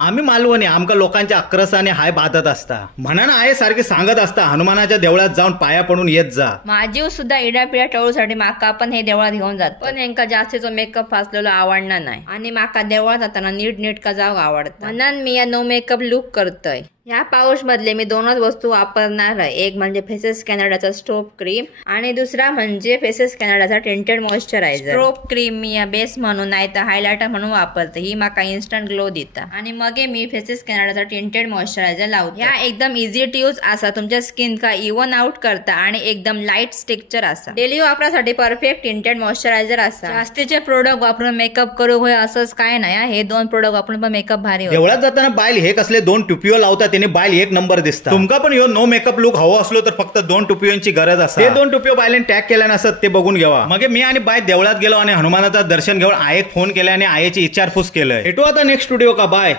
आम्ही मालवणी आमका लोकांच्या अक्रसाने हाय बाधत असता म्हणा ना आहे सारखे सांगत असता हनुमानाच्या देवळात जाऊन पाया पडून येत जा. माझी सुद्धा इडापिडा टळूसाठी माका पण हे देवळात घेऊन जात पण हेंका जास्तीचो मेकअप फासलेलो आवडणार नाही आणि माका देवळात जाताना नीट नेटका जावं आवडतं म्हणून मी या नो मेकअप लुक करतोय. ह्या पाऊच मधले मी दोनच वस्तू वापरणार आहे. एक म्हणजे फेसेस कॅनडाचा स्ट्रोप क्रीम आणि दुसरा म्हणजे फेसेस कॅनडाचा टिंटेड मॉइश्चरायझर. स्ट्रोप क्रीम मी या बेस म्हणून नाही तर हायलायटर म्हणून वापरते. ही माका इन्स्टंट ग्लो देता आणि मग मी फेसेस कॅनडाचा टिंटेड मॉइश्चरायझर लावते. ह्या एकदम इझी टू यूज असा तुमच्या स्किन का इवन आउट करता आणि एकदम लाईट स्ट्रक्चर असा डेली वापरासाठी परफेक्ट टिंटेड मॉइश्चरायझर असा. जास्तीचे प्रोडक्ट वापरून मेकअप करू होय असंच काय नाही. हे दोन प्रोडक्ट वापरून पण मेकअप भारी होतो. देवळात जाताना बायल हे कसले दोन टुपिओ लावतात त्याने बायल एक नंबर दिसतात. तुमका पण ह्यो नो मेकअप लुक हवं असलो तर फक्त दोन टुपिओंची गरज असते. ते दोन टुपिओ बायलेन टॅग केल्या नसत ते बघून घ्यावा. मग मी आणि बाय देवळात गेलो आणि हनुमानाचा दर्शन घेऊन आयेक फोन केला आणि आयेची विचारपूस केलंय. भेटू आता नेक्स्ट व्हिडिओ का बाय.